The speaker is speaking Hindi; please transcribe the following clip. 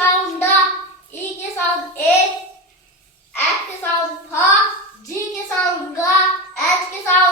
साउंड ड, ई के साउंड ए, एफ के साउंड फ, जी के साउंड ग, एच के साउंड